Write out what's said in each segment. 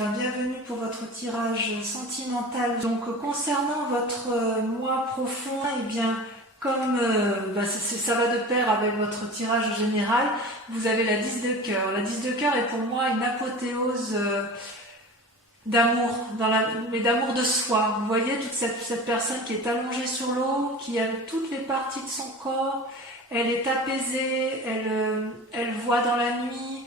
Enfin, bienvenue pour votre tirage sentimental. Donc, concernant votre moi profond, eh bien, comme ça va de pair avec votre tirage général, vous avez la 10 de cœur. La 10 de cœur est pour moi une apothéose d'amour, mais d'amour de soi. Vous voyez toute cette personne qui est allongée sur l'eau, qui aime toutes les parties de son corps, elle est apaisée, elle voit dans la nuit,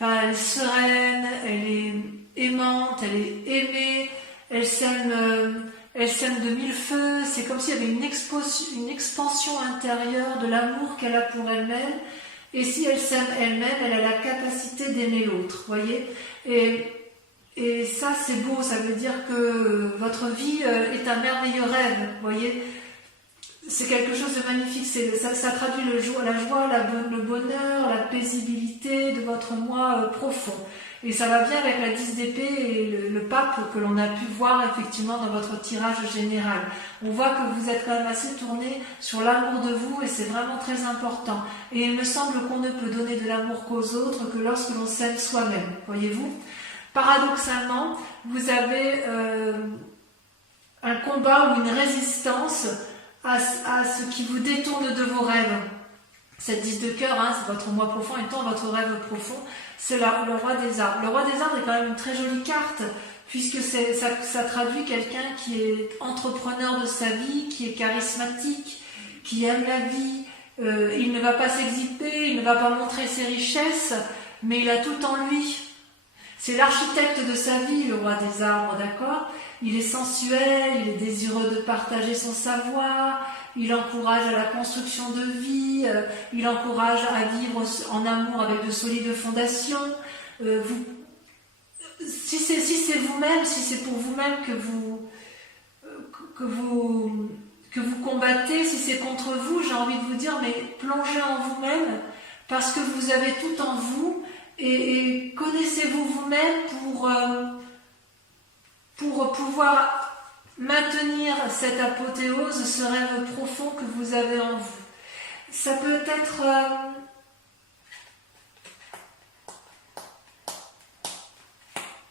enfin, elle est sereine, elle est aimante, elle est aimée, elle s'aime de mille feux. C'est comme s'il y avait une expansion intérieure de l'amour qu'elle a pour elle-même. Et si elle s'aime elle-même, elle a la capacité d'aimer l'autre, voyez. Et ça, c'est beau, ça veut dire que votre vie est un merveilleux rêve, voyez. C'est quelque chose de magnifique, ça traduit la joie, le bonheur, la paisibilité de votre moi profond. Et ça va bien avec la 10 d'épée et le pape que l'on a pu voir effectivement dans votre tirage général. On voit que vous êtes quand même assez tourné sur l'amour de vous et c'est vraiment très important. Et il me semble qu'on ne peut donner de l'amour qu'aux autres que lorsque l'on s'aime soi-même, voyez-vous. Paradoxalement, vous avez un combat ou une résistance à ce qui vous détourne de vos rêves. Cette 10 de cœur, c'est votre moi profond étant votre rêve profond, c'est le roi des arbres. Le roi des arbres est quand même une très jolie carte, puisque ça traduit quelqu'un qui est entrepreneur de sa vie, qui est charismatique, qui aime la vie. Il ne va pas s'exhiber, il ne va pas montrer ses richesses, mais il a tout en lui. C'est l'architecte de sa vie, le roi des arbres, d'accord ? Il est sensuel, il est désireux de partager son savoir, il encourage à la construction de vie, il encourage à vivre en amour avec de solides fondations. Si c'est vous-même, si c'est pour vous-même que vous combattez, si c'est contre vous, j'ai envie de vous dire, mais plongez en vous-même, parce que vous avez tout en vous, et connaissez-vous vous-même pour pouvoir maintenir cette apothéose, ce rêve profond que vous avez en vous. Ça peut être...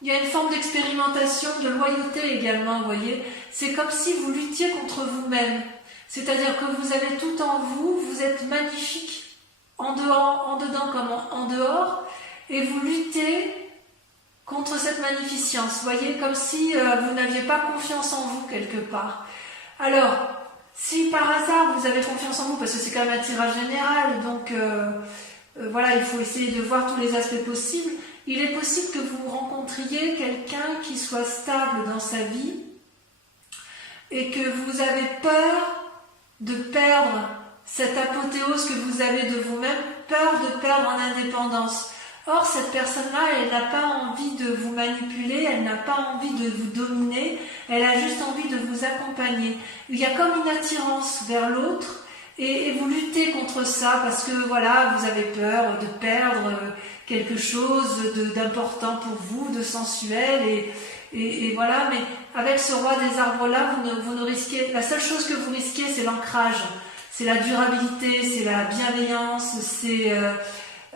il y a une forme d'expérimentation, de loyauté également, vous voyez. C'est comme si vous luttiez contre vous-même. C'est-à-dire que vous avez tout en vous, vous êtes magnifique en dedans comme en dehors, et vous luttez contre cette magnificence, vous voyez, comme si vous n'aviez pas confiance en vous quelque part. Alors, si par hasard vous avez confiance en vous, parce que c'est quand même un tirage général, donc voilà, il faut essayer de voir tous les aspects possibles, il est possible que vous rencontriez quelqu'un qui soit stable dans sa vie et que vous avez peur de perdre cette apothéose que vous avez de vous-même, peur de perdre en indépendance. Or, cette personne-là, elle n'a pas envie de vous manipuler, elle n'a pas envie de vous dominer, elle a juste envie de vous accompagner. Il y a comme une attirance vers l'autre et vous luttez contre ça parce que voilà, vous avez peur de perdre quelque chose d'important pour vous, de sensuel et voilà. Mais avec ce roi des arbres-là, vous ne risquez... La seule chose que vous risquez, c'est l'ancrage, c'est la durabilité, c'est la bienveillance, c'est...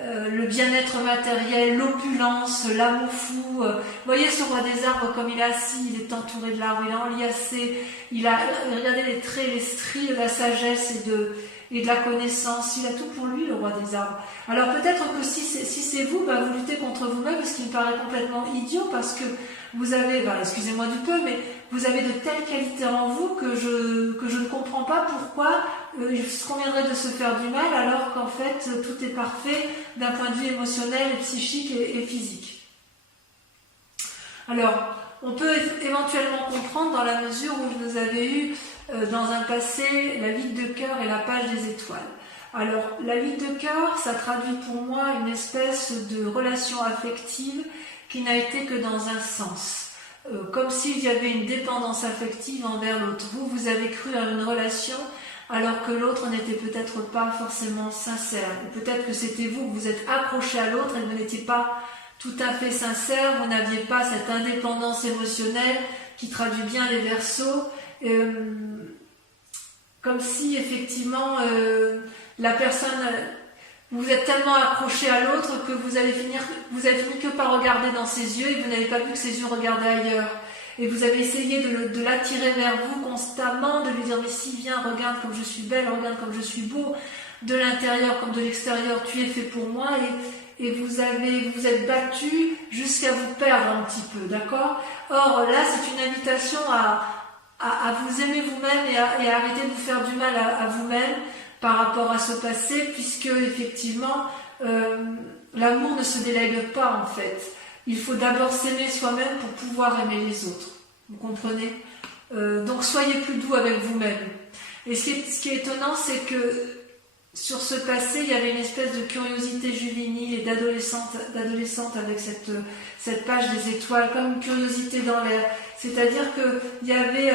le bien-être matériel, l'opulence, l'amour fou. Vous voyez ce roi des arbres comme il est assis, il est entouré de l'arbre, il est enliassé, regardez les traits, les stries de la sagesse et de la connaissance, il a tout pour lui, le roi des arbres. Alors peut-être que si c'est vous, vous luttez contre vous-même, ce qui me paraît complètement idiot, parce que vous avez, excusez-moi du peu, mais vous avez de telles qualités en vous que je ne comprends pas pourquoi il se conviendrait de se faire du mal alors qu'en fait tout est parfait d'un point de vue émotionnel et psychique et physique. Alors, on peut éventuellement comprendre dans la mesure où vous avez eu dans un passé la vide de cœur et la page des étoiles. Alors, la vide de cœur, ça traduit pour moi une espèce de relation affective qui n'a été que dans un sens. Comme s'il y avait une dépendance affective envers l'autre. Vous avez cru à une relation alors que l'autre n'était peut-être pas forcément sincère. Ou peut-être que c'était vous que vous êtes accroché à l'autre et vous n'étiez pas tout à fait sincère, vous n'aviez pas cette indépendance émotionnelle qui traduit bien les Verseaux. Comme si effectivement la personne Vous êtes tellement accroché à l'autre que vous avez fini que par regarder dans ses yeux et vous n'avez pas vu que ses yeux regardaient ailleurs. Et vous avez essayé de l'attirer vers vous constamment, de lui dire mais si viens, regarde comme je suis belle, regarde comme je suis beau, de l'intérieur comme de l'extérieur, tu es fait pour moi et vous êtes battu jusqu'à vous perdre un petit peu, d'accord? Or là c'est une invitation à vous aimer vous-même et à arrêter de vous faire du mal à vous-même par rapport à ce passé, puisque effectivement l'amour ne se délègue pas en fait. Il faut d'abord s'aimer soi-même pour pouvoir aimer les autres. Vous comprenez? Donc soyez plus doux avec vous-même. Et ce qui est étonnant, c'est que sur ce passé, il y avait une espèce de curiosité juvénile et d'adolescente avec cette page des étoiles, comme une curiosité dans l'air. C'est-à-dire qu'il y avait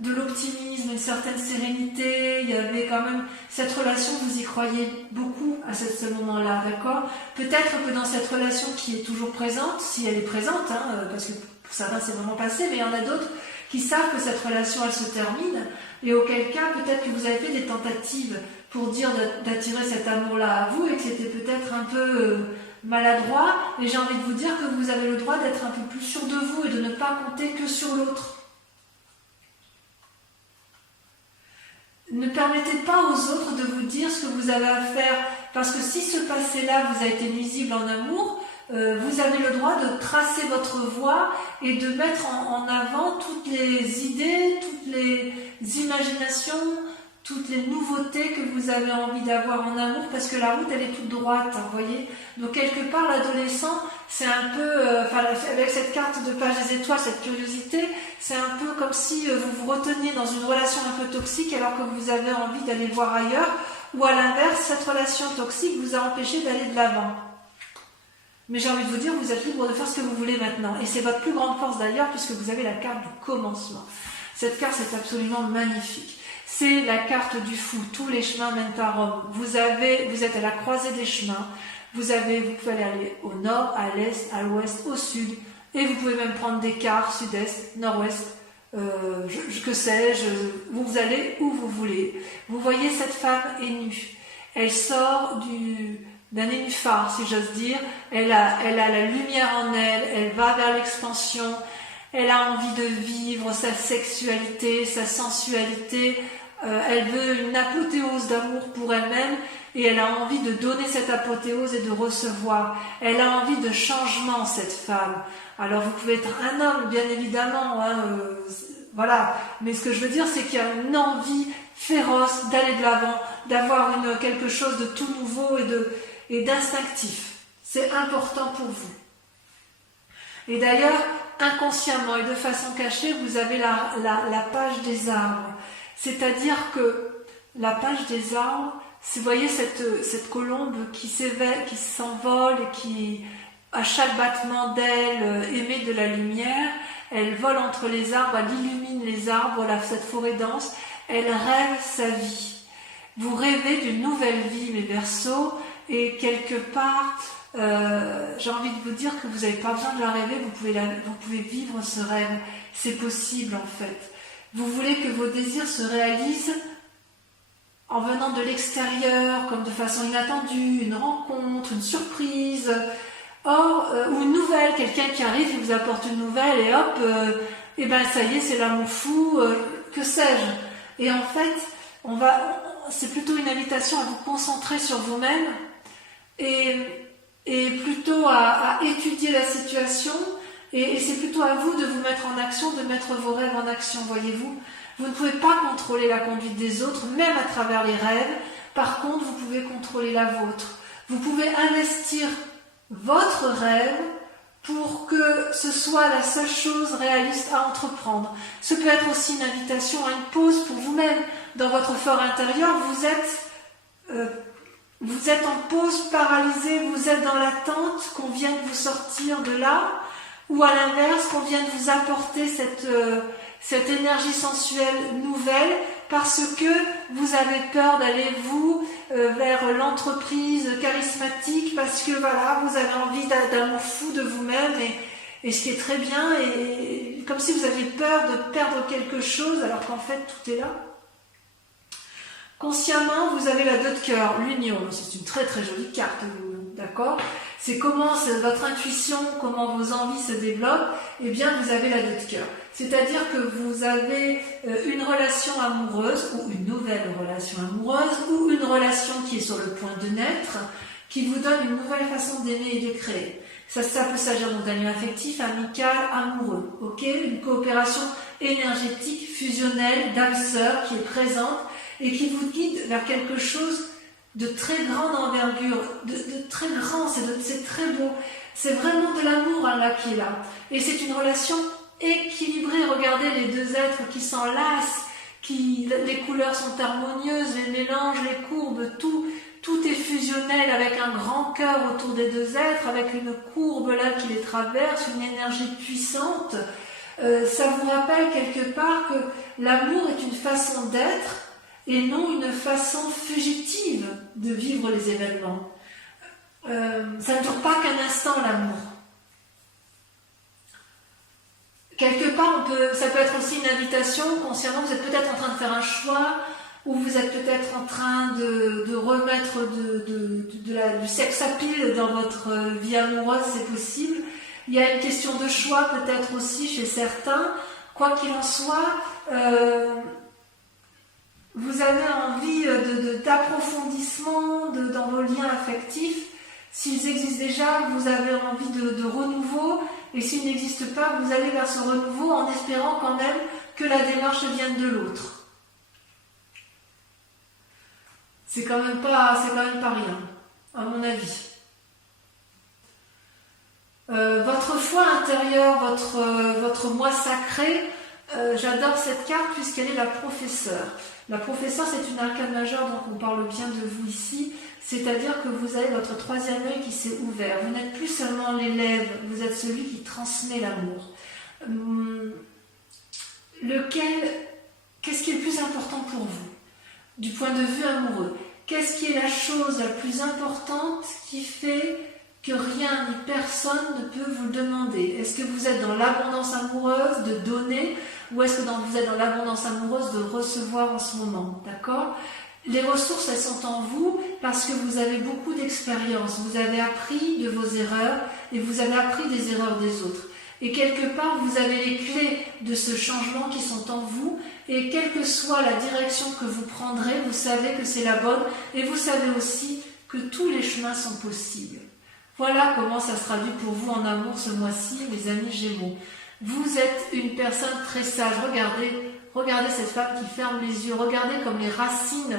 de l'optimisme, une certaine sérénité, il y avait quand même cette relation, vous y croyez beaucoup à ce moment-là, d'accord? Peut-être que dans cette relation qui est toujours présente, si elle est présente, parce que pour certains c'est vraiment passé, mais il y en a d'autres qui savent que cette relation elle se termine, et auquel cas peut-être que vous avez fait des tentatives pour dire d'attirer cet amour-là à vous et que c'était peut-être un peu maladroit, et j'ai envie de vous dire que vous avez le droit d'être un peu plus sûr de vous et de ne pas compter que sur l'autre. Ne permettez pas aux autres de vous dire ce que vous avez à faire, parce que si ce passé-là vous a été nuisible en amour, vous avez le droit de tracer votre voie et de mettre en avant toutes les idées, toutes les imaginations, toutes les nouveautés que vous avez envie d'avoir en amour, parce que la route elle est toute droite, vous voyez. Donc quelque part l'adolescent c'est un peu, avec cette carte de page des étoiles, cette curiosité, c'est un peu comme si vous vous reteniez dans une relation un peu toxique alors que vous avez envie d'aller voir ailleurs, ou à l'inverse, cette relation toxique vous a empêché d'aller de l'avant. Mais j'ai envie de vous dire, vous êtes libre de faire ce que vous voulez maintenant, et c'est votre plus grande force d'ailleurs, puisque vous avez la carte du commencement. Cette carte c'est absolument magnifique. C'est la carte du fou, tous les chemins mènent à Rome. Vous êtes à la croisée des chemins, vous pouvez aller au nord, à l'est, à l'ouest, au sud, et vous pouvez même prendre des quarts, sud-est, nord-ouest, que sais-je, vous allez où vous voulez. Vous voyez cette femme est nue, elle sort d'un nénuphar, si j'ose dire, elle a la lumière en elle, elle va vers l'expansion, elle a envie de vivre sa sexualité, sa sensualité, elle veut une apothéose d'amour pour elle-même et elle a envie de donner cette apothéose et de recevoir. Elle a envie de changement, cette femme. Alors vous pouvez être un homme, bien évidemment, voilà. Mais ce que je veux dire, c'est qu'il y a une envie féroce d'aller de l'avant, d'avoir quelque chose de tout nouveau et d'instinctif. C'est important pour vous. Et d'ailleurs, inconsciemment et de façon cachée, vous avez la page des arbres. C'est-à-dire que la page des arbres, vous voyez cette colombe qui s'envole et qui, à chaque battement d'aile, émet de la lumière, elle vole entre les arbres, elle illumine les arbres, cette forêt dense, elle rêve sa vie. Vous rêvez d'une nouvelle vie, mes Verseaux, et quelque part, j'ai envie de vous dire que vous n'avez pas besoin de la rêver, vous pouvez vivre ce rêve, c'est possible en fait. Vous voulez que vos désirs se réalisent en venant de l'extérieur, comme de façon inattendue, une rencontre, une surprise, ou une nouvelle, quelqu'un qui arrive, il vous apporte une nouvelle et hop, et ben ça y est, c'est l'amour fou, que sais-je. Et en fait, c'est plutôt une invitation à vous concentrer sur vous-même et plutôt à étudier la situation, et c'est plutôt à vous de vous mettre en action, de mettre vos rêves en action, voyez-vous. Vous ne pouvez pas contrôler la conduite des autres, même à travers les rêves. Par contre, vous pouvez contrôler la vôtre. Vous pouvez investir votre rêve pour que ce soit la seule chose réaliste à entreprendre. Ce peut être aussi une invitation à une pause pour vous-même. Dans votre fort intérieur, vous êtes en pause, paralysé, vous êtes dans l'attente qu'on vienne vous sortir de là, ou à l'inverse, qu'on vienne vous apporter cette énergie sensuelle nouvelle, parce que vous avez peur d'aller vers l'entreprise charismatique, parce que voilà, vous avez envie d'amour fou de vous-même, et ce qui est très bien, et comme si vous aviez peur de perdre quelque chose, alors qu'en fait tout est là. Consciemment, vous avez la 2 de cœur, l'union. C'est une très très jolie carte, d'accord? C'est comment votre intuition, comment vos envies se développent. Eh bien, vous avez la 2 de cœur. C'est-à-dire que vous avez une relation amoureuse, ou une nouvelle relation amoureuse, ou une relation qui est sur le point de naître, qui vous donne une nouvelle façon d'aimer et de créer. Ça peut s'agir donc d'un lien affectif, amical, amoureux, ok? Une coopération énergétique, fusionnelle, d'âme sœur qui est présente et qui vous guide vers quelque chose de très grande envergure, de très grand, c'est très beau. C'est vraiment de l'amour là qui est là. Et c'est une relation équilibrée. Regardez les 2 êtres qui s'enlacent, les couleurs sont harmonieuses, les mélanges, les courbes, tout est fusionnel avec un grand cœur autour des 2 êtres, avec une courbe là qui les traverse, une énergie puissante. Ça vous rappelle quelque part que l'amour est une façon d'être et non une façon fugitive de vivre les événements. Ça ne dure pas qu'un instant, l'amour. Quelque part, ça peut être aussi une invitation, consciemment, vous êtes peut-être en train de faire un choix, ou vous êtes peut-être en train de remettre du sex appeal dans votre vie amoureuse, c'est possible. Il y a une question de choix peut-être aussi chez certains. Quoi qu'il en soit, vous avez envie d'approfondissement dans vos liens affectifs. S'ils existent déjà, vous avez envie de renouveau. Et s'ils n'existent pas, vous allez vers ce renouveau en espérant quand même que la démarche vienne de l'autre. C'est quand même pas rien, à mon avis. Votre foi intérieure, votre moi sacré, j'adore cette carte puisqu'elle est la professeure. La professeure, c'est une arcane majeure, donc on parle bien de vous ici, c'est-à-dire que vous avez votre 3e œil qui s'est ouvert. Vous n'êtes plus seulement l'élève, vous êtes celui qui transmet l'amour. Qu'est-ce qui est le plus important pour vous, du point de vue amoureux? Qu'est-ce qui est la chose la plus importante qui fait que rien ni personne ne peut vous le demander? Est-ce que vous êtes dans l'abondance amoureuse de donner ou est-ce que vous êtes dans l'abondance amoureuse de recevoir en ce moment? D'accord? Les ressources, elles sont en vous parce que vous avez beaucoup d'expérience. Vous avez appris de vos erreurs et vous avez appris des erreurs des autres. Et quelque part, vous avez les clés de ce changement qui sont en vous. Et quelle que soit la direction que vous prendrez, vous savez que c'est la bonne. Et vous savez aussi que tous les chemins sont possibles. Voilà comment ça se traduit pour vous en amour ce mois-ci, les amis Gémeaux. Vous êtes une personne très sage. Regardez cette femme qui ferme les yeux. Regardez comme les racines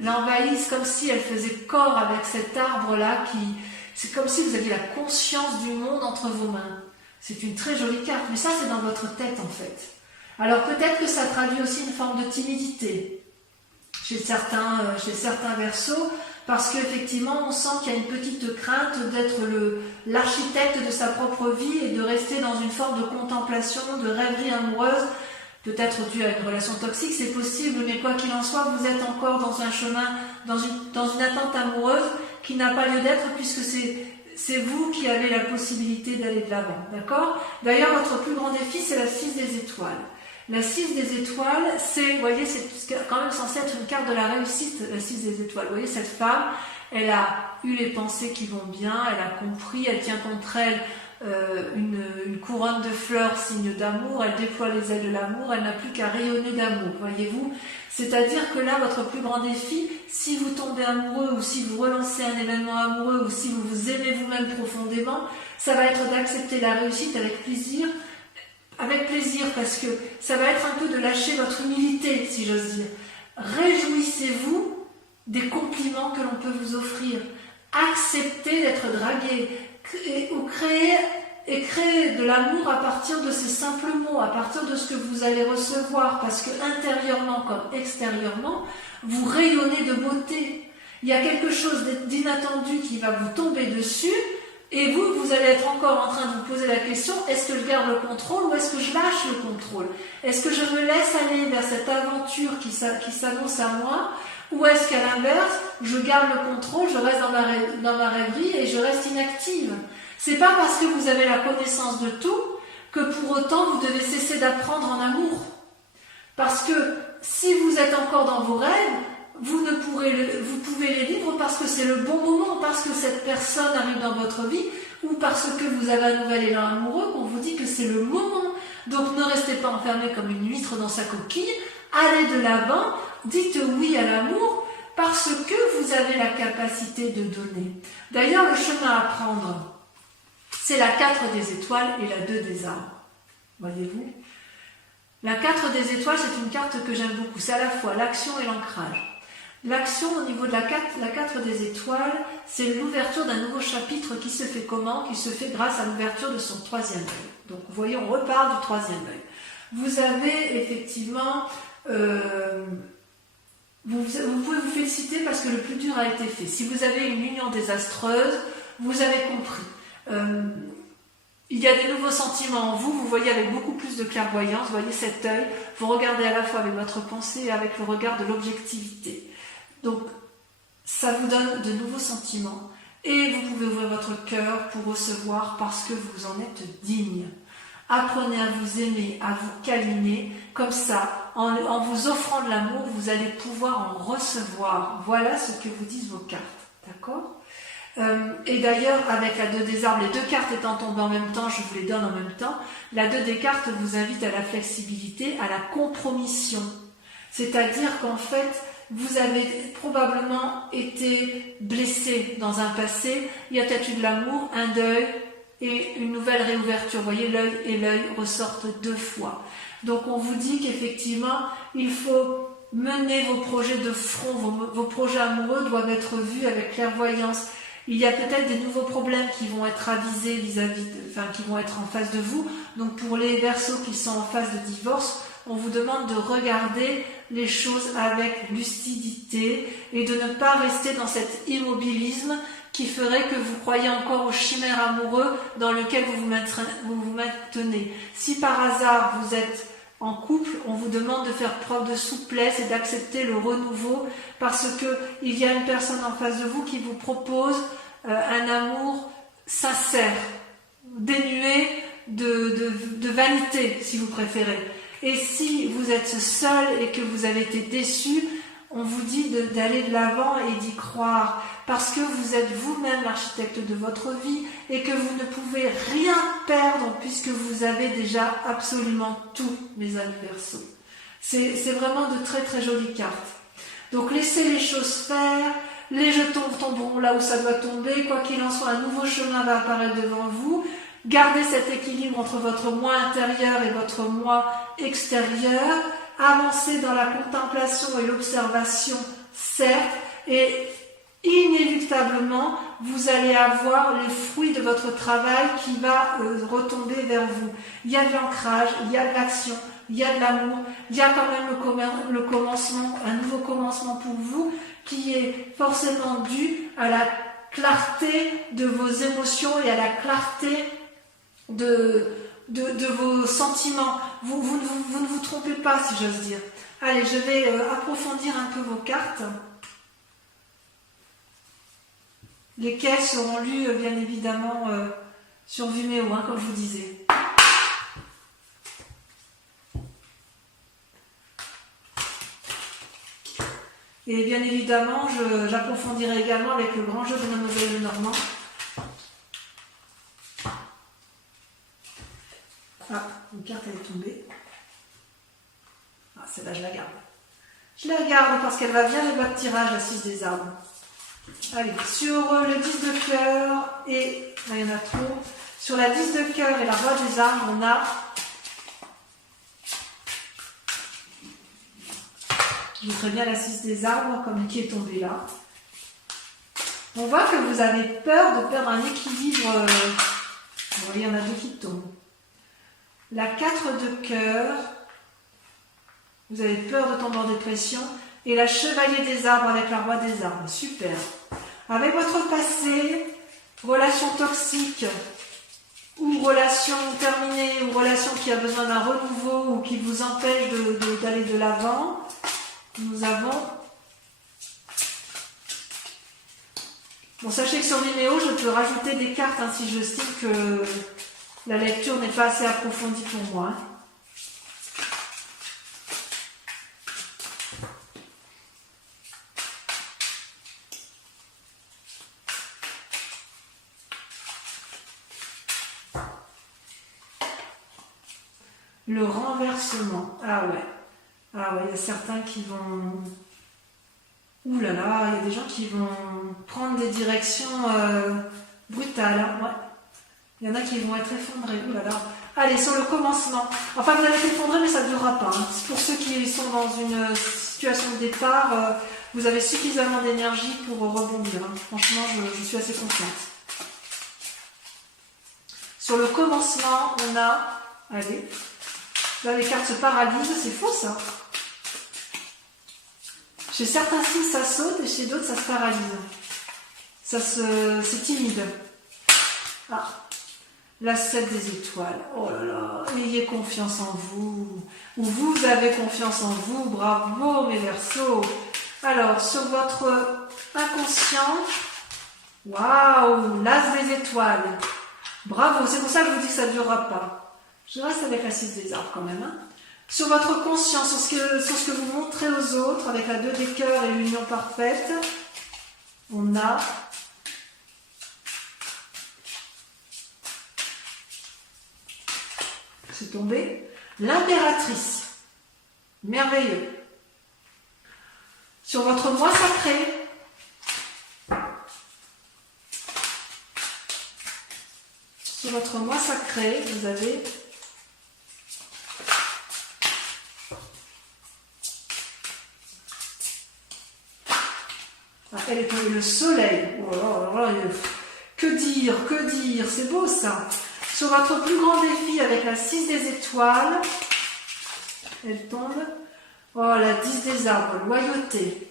l'envahissent, comme si elle faisait corps avec cet arbre-là. C'est comme si vous aviez la conscience du monde entre vos mains. C'est une très jolie carte, mais ça c'est dans votre tête en fait. Alors peut-être que ça traduit aussi une forme de timidité chez certains Verseaux, parce qu'effectivement on sent qu'il y a une petite crainte d'être l'architecte de sa propre vie et de rester dans une forme de contemplation, de rêverie amoureuse, peut-être dû à une relation toxique, c'est possible, mais quoi qu'il en soit, vous êtes encore dans un chemin, dans une attente amoureuse qui n'a pas lieu d'être puisque c'est vous qui avez la possibilité d'aller de l'avant, d'accord? D'ailleurs, votre plus grand défi, c'est la 6 des étoiles. La 6 des étoiles, vous voyez, c'est quand même censé être une carte de la réussite, la 6 des étoiles. Vous voyez, cette femme, elle a eu les pensées qui vont bien, elle a compris, elle tient contre elle une couronne de fleurs, signe d'amour, elle déploie les ailes de l'amour, elle n'a plus qu'à rayonner d'amour, voyez-vous. C'est-à-dire que là, votre plus grand défi, si vous tombez amoureux ou si vous relancez un événement amoureux ou si vous vous aimez vous-même profondément, ça va être d'accepter la réussite avec plaisir parce que ça va être un peu de lâcher votre humilité, si j'ose dire. Réjouissez-vous des compliments que l'on peut vous offrir. Acceptez d'être dragué ou créer de l'amour à partir de ces simples mots, à partir de ce que vous allez recevoir, parce que intérieurement comme extérieurement, vous rayonnez de beauté. Il y a quelque chose d'inattendu qui va vous tomber dessus, et vous allez être encore en train de vous poser la question, est-ce que je garde le contrôle ou est-ce que je lâche le contrôle? Est-ce que je me laisse aller vers cette aventure qui s'annonce à moi? Ou est-ce qu'à l'inverse, je garde le contrôle, je reste dans ma rêverie et je reste inactive? C'est pas parce que vous avez la connaissance de tout que pour autant vous devez cesser d'apprendre en amour. Parce que si vous êtes encore dans vos rêves, vous pouvez les vivre parce que c'est le bon moment, parce que cette personne arrive dans votre vie, ou parce que vous avez un nouvel élan amoureux, qu'on vous dit que c'est le moment. Donc ne restez pas enfermé comme une huître dans sa coquille, allez de l'avant, dites oui à l'amour, parce que vous avez la capacité de donner. D'ailleurs, le chemin à prendre, c'est la 4 des étoiles et la 2 des arbres. Voyez-vous? La 4 des étoiles, c'est une carte que j'aime beaucoup. C'est à la fois l'action et l'ancrage. L'action au niveau de la 4 des étoiles, c'est l'ouverture d'un nouveau chapitre qui se fait comment? Qui se fait grâce à l'ouverture de son 3e œil. Donc vous voyez, on repart du 3e œil. Vous avez effectivement... vous pouvez vous féliciter parce que le plus dur a été fait. Si vous avez une union désastreuse, vous avez compris. Il y a des nouveaux sentiments en vous, vous voyez avec beaucoup plus de clairvoyance, vous voyez cet œil, vous regardez à la fois avec votre pensée et avec le regard de l'objectivité. Donc, ça vous donne de nouveaux sentiments et vous pouvez ouvrir votre cœur pour recevoir parce que vous en êtes digne. Apprenez à vous aimer, à vous câliner, comme ça, en vous offrant de l'amour, vous allez pouvoir en recevoir. Voilà ce que vous disent vos cartes, d'accord ? Et d'ailleurs, avec la 2 des arbres, les 2 cartes étant tombées en même temps, je vous les donne en même temps, la 2 des cartes vous invite à la flexibilité, à la compromission. C'est-à-dire qu'en fait, vous avez probablement été blessé dans un passé, il y a peut-être eu de l'amour, un deuil et une nouvelle réouverture. Vous voyez, l'œil et l'œil ressortent 2 fois. Donc on vous dit qu'effectivement, il faut mener vos projets de front, vos projets amoureux doivent être vus avec clairvoyance. Il y a peut-être des nouveaux problèmes qui vont être avisés qui vont être en face de vous. Donc pour les Verseaux qui sont en phase de divorce, on vous demande de regarder les choses avec lucidité et de ne pas rester dans cet immobilisme qui ferait que vous croyez encore aux chimères amoureux dans lequel vous vous maintenez. Si par hasard vous êtes en couple, on vous demande de faire preuve de souplesse et d'accepter le renouveau parce qu'il y a une personne en face de vous qui vous propose un amour sincère, dénué de vanité, si vous préférez. Et si vous êtes seul et que vous avez été déçu, on vous dit d'aller de l'avant et d'y croire, parce que vous êtes vous-même l'architecte de votre vie et que vous ne pouvez rien perdre puisque vous avez déjà absolument tout, mes amis Verseaux. C'est vraiment de très très jolies cartes. Donc laissez les choses faire, les jetons tomberont là où ça doit tomber, quoi qu'il en soit, un nouveau chemin va apparaître devant vous. Gardez cet équilibre entre votre moi intérieur et votre moi extérieur. Avancez dans la contemplation et l'observation, certes, et inéluctablement, vous allez avoir les fruits de votre travail qui va retomber vers vous. Il y a de l'ancrage, il y a de l'action, il y a de l'amour, il y a quand même le commencement, un nouveau commencement pour vous qui est forcément dû à la clarté de vos émotions et à la clarté de vos sentiments. Vous ne vous trompez pas, si j'ose dire. Allez, je vais approfondir un peu vos cartes, lesquelles seront lues, bien évidemment, sur Vimeo, comme je vous disais. Et bien évidemment, j'approfondirai également avec le grand jeu de Mademoiselle Lenormand. Ah, une carte elle est tombée. Ah, celle-là, je la garde. Je la garde parce qu'elle va bien avec votre tirage, la 6 des arbres. Allez, sur le 10 de cœur et... Là, il y en a trop. Sur la 10 de cœur et la roi des arbres, on a... Je voudrais bien la 6 des arbres, comme qui est tombée là. On voit que vous avez peur de perdre un équilibre. Vous voyez, il y en a 2 qui tombent. La 4 de cœur, vous avez peur de tomber en dépression. Et la chevalier des arbres avec la roi des arbres. Super. Avec votre passé, relation toxique, ou relation terminée, ou relation qui a besoin d'un renouveau, ou qui vous empêche d'aller de l'avant, nous avons... Bon, sachez que sur Vimeo, je peux rajouter des cartes si je estime que la lecture n'est pas assez approfondie pour moi. Le renversement. Ah ouais. Ah ouais, il y a certains qui vont... Ouh là là, il y a des gens qui vont prendre des directions brutales. Hein, ouais. Il y en a qui vont être effondrés. Ouh là là. Allez, sur le commencement. Enfin, vous allez être effondrés, mais ça ne durera pas. Hein. Pour ceux qui sont dans une situation de départ, vous avez suffisamment d'énergie pour rebondir. Hein. Franchement, je suis assez confiante. Sur le commencement, on a... Allez. Là, les cartes se paralysent. C'est faux, ça. Chez certains signes, ça saute et chez d'autres, ça se paralyse. C'est timide. Ah, la 7 des étoiles. Oh là là, ayez confiance en vous. Ou vous avez confiance en vous. Bravo, mes Verseaux. Alors, sur votre inconscient, waouh, l'as des étoiles. Bravo, c'est pour ça que je vous dis que ça ne durera pas. Je reste avec la 6 des arbres quand même. Hein. Sur votre conscience, sur ce que vous montrez aux autres, avec la 2 des cœurs et l'union parfaite, on a c'est tombé l'impératrice. Merveilleux. Sur votre moi sacré, vous avez elle est tombée le soleil. Oh là là, que dire, c'est beau ça. Sur votre plus grand défi avec la 6 des étoiles, elle tombe. Oh, la 10 des arbres, loyauté.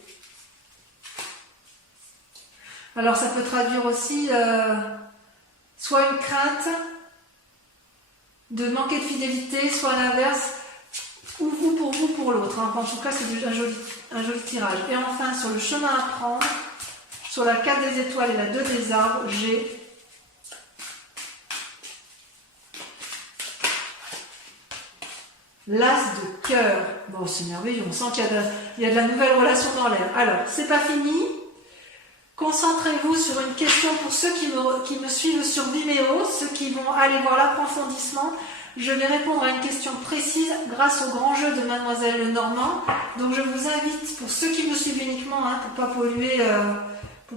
Alors ça peut traduire aussi soit une crainte de manquer de fidélité, soit l'inverse, ou vous pour l'autre. Hein. En tout cas, c'est un joli tirage. Et enfin, sur le chemin à prendre, sur la 4 des étoiles et la 2 des arbres, j'ai l'as de cœur. Bon, c'est merveilleux, on sent qu'il y a de la nouvelle relation dans l'air. Alors, c'est pas fini. Concentrez-vous sur une question pour ceux qui me suivent sur Vimeo, ceux qui vont aller voir l'approfondissement. Je vais répondre à une question précise grâce au grand jeu de Mademoiselle Lenormand. Donc je vous invite, pour ceux qui me suivent uniquement, hein, pour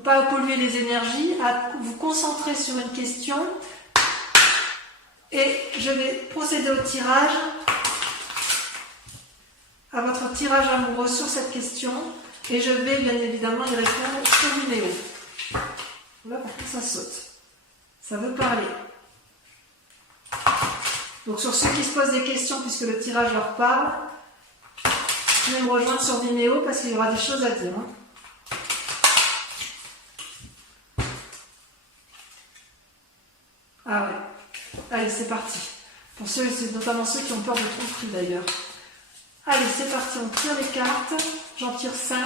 pas polluer les énergies, à vous concentrer sur une question. Et je vais procéder au tirage, à votre tirage amoureux sur cette question. Et je vais bien évidemment y répondre sur Vimeo. Là, par contre, ça saute. Ça veut parler. Donc, sur ceux qui se posent des questions, puisque le tirage leur parle, venez me rejoindre sur Vimeo parce qu'il y aura des choses à dire. Hein. Ah ouais. Allez, c'est parti. Pour ceux, c'est notamment ceux qui ont peur de tromperie d'ailleurs. Allez, c'est parti, on tire les cartes. J'en tire 5.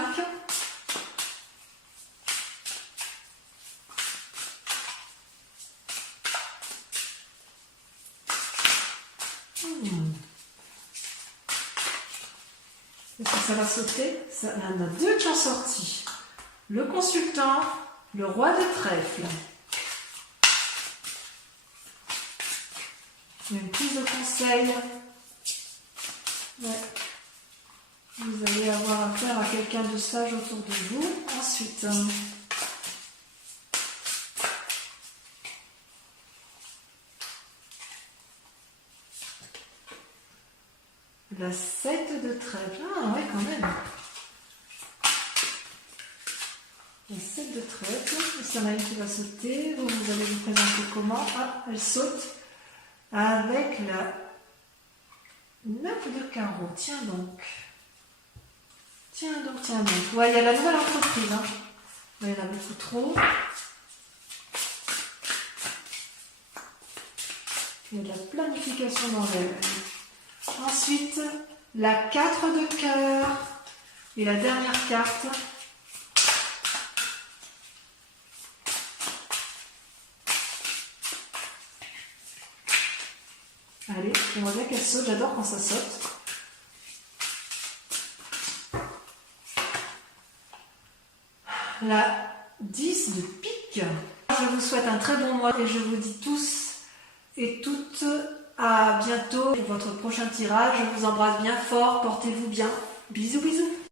Est-ce que ça va sauter? Il y en a 2 qui ont sorti. Le consultant, le roi de trèfle. Une prise de conseil. Ouais. Vous allez avoir affaire à quelqu'un de sage autour de vous. Ensuite, la 7 de trèfle. Ah ouais, quand même. La 7 de trèfle. Il y en a une qui va sauter. Vous allez vous présenter comment? Ah, elle saute. Avec la 9 de carreau. Tiens donc. Ouais, il y a la nouvelle entreprise. Hein. Il y en a beaucoup trop. Il y a de la planification dans l'air. Ensuite, la 4 de cœur. Et la dernière carte. Allez, on voit bien qu'elle saute. J'adore quand ça saute. La 10 de pique. Je vous souhaite un très bon mois et je vous dis tous et toutes À bientôt pour votre prochain tirage. Je vous embrasse bien fort. Portez-vous bien. Bisous, bisous.